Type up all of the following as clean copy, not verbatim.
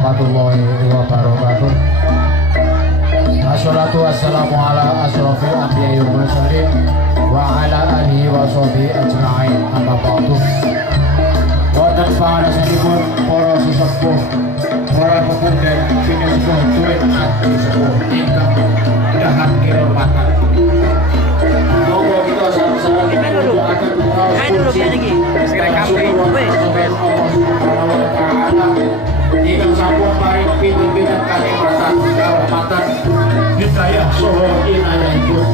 warahmatullahi wabarakatuh. Assalatu wassalamu ala asrofil anbiya'i wal mursalin wa ala alihi wa sahbihi ajma'in, amma ba'du. Wonten pangasanipun para sesepuh, para pemuda pinesuh tuwin ati sepuh ingkang dahan kehormatan. Monggo kita sama-sama mendoakan dulu biar lagi. Sekarang kafe. Ingkang sampun paring pitutunan kanikmatan kehormatan hidayah saha inayahipun.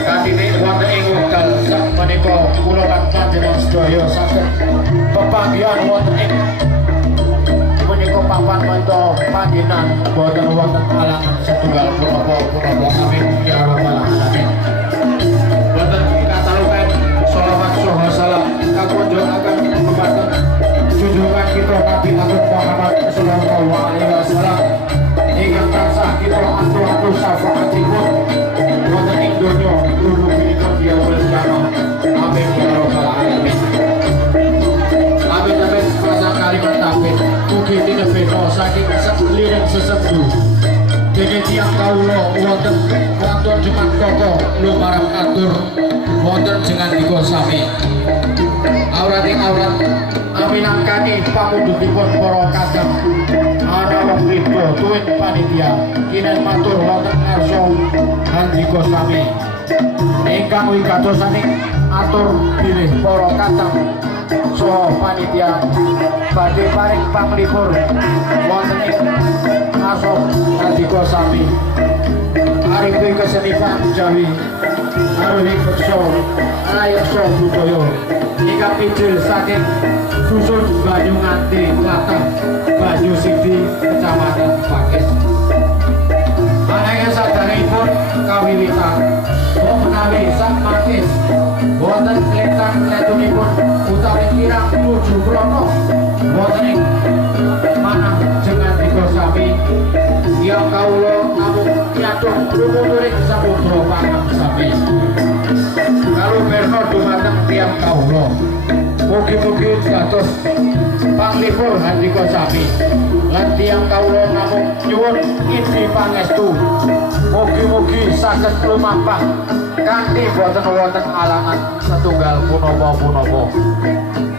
Kadine wonten ing wekdal sakmenika kula lan panjenengan sedaya saged pepanggihan wonten ing menika papan manta panjenengan boten wonten alangan setunggal punapa amin ya rabbal alamin. Boten katalukan sholawat saha salam kakunjungaken dumateng junjungan kita Nabi Agung Muhammad sallallahu alaihi wasallam ingkang tansah kita atur-atur syafaatipun wonten ing donya lulu pinten dia bersama. Amin ya rabbal alamin. Amin amin pasang kalimat amin. Mugi tinebena saking sekeliling sesepuh dene tiyang kawula wonten wonten Jumat Koko lumarang atur wonten jengandika sami. Aurat ing aurat aminangkani pamundhutipun para kadang ana wong ribo tuwin panitia kinen matur wonten ngarsa handika sami ingkang wigatosaning atur bilih para kadang saha panitia badhe paring panglipur wonten ing ngarsa handika sami aripe kesenipan Jawi aruhi beksa ayaksa budaya ingkang ijil saking Dusun Banyu Nganti Tlatah Banyu Sidi Kecamatan Pakis. Ananging saderengipun kawiwitan menawi sak makis wonten kletan kletunipun utawi kirang nuju krono wonten ing manah jengandika sami yang kawula namung nyadong lumuturing samudra pangang sami karo berno dumateng tiyang kawula. Mugi-mugi dados panglipur handika sami lan tiyang kawula namung nyuwun indi pangestu mugi-mugi saged lumampah kanthi boten wonten alangan setunggal punapa-punapa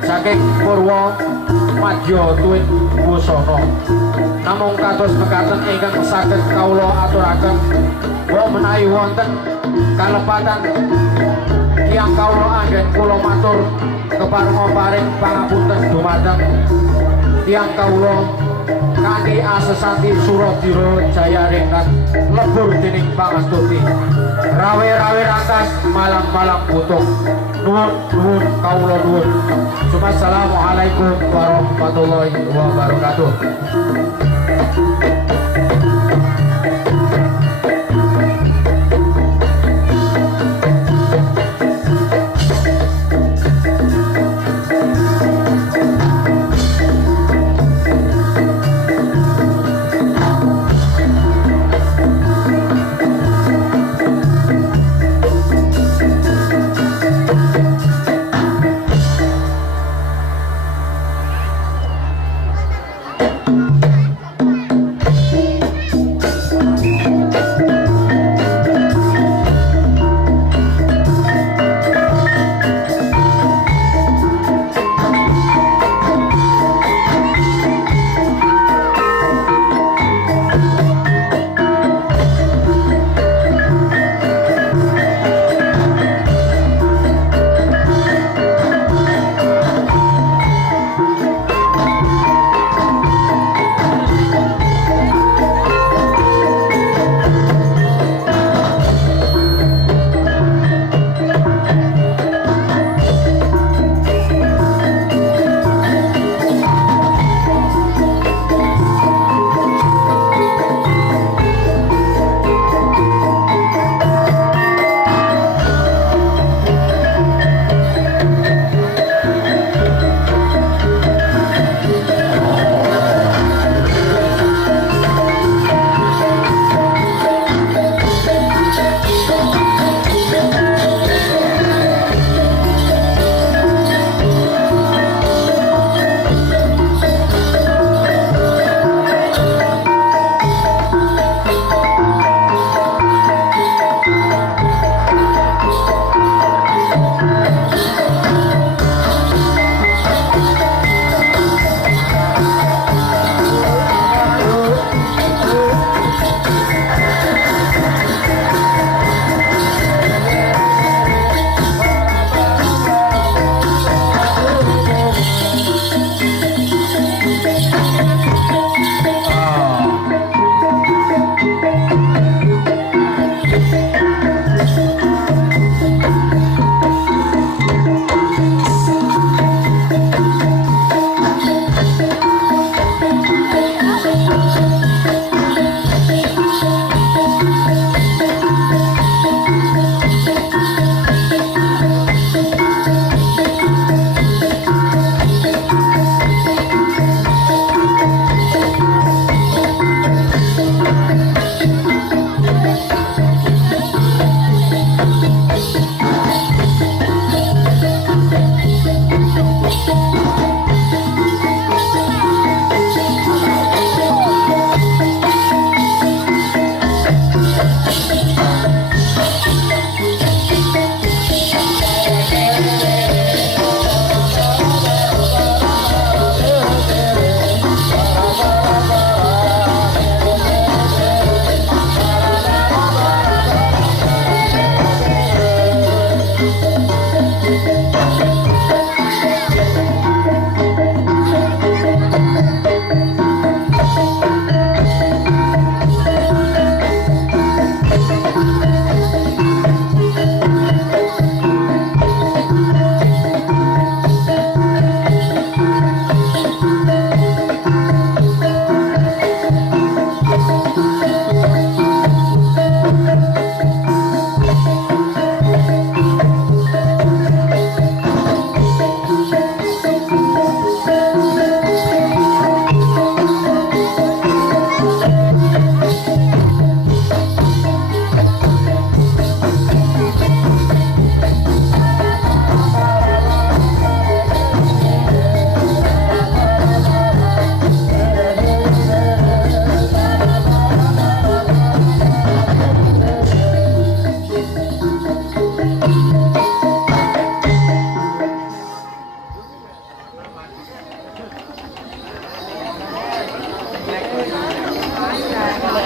saking purwa madya tuwin wusana. Namung kados mekaten ingkang saged kawula aturaken wa menawi wonten kalepatan tiyang kawula anggen kula matur kepareng paring pangapunten dumateng tiyang kawula kanthi asesati Suradira Jaya ringkang lebur dening pangastuti rawe-rawe rangkas malang-malang butuh nuwun kawula nuwun. Assalamualaikum warahmatullahi wabarakatuh.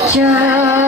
Jangan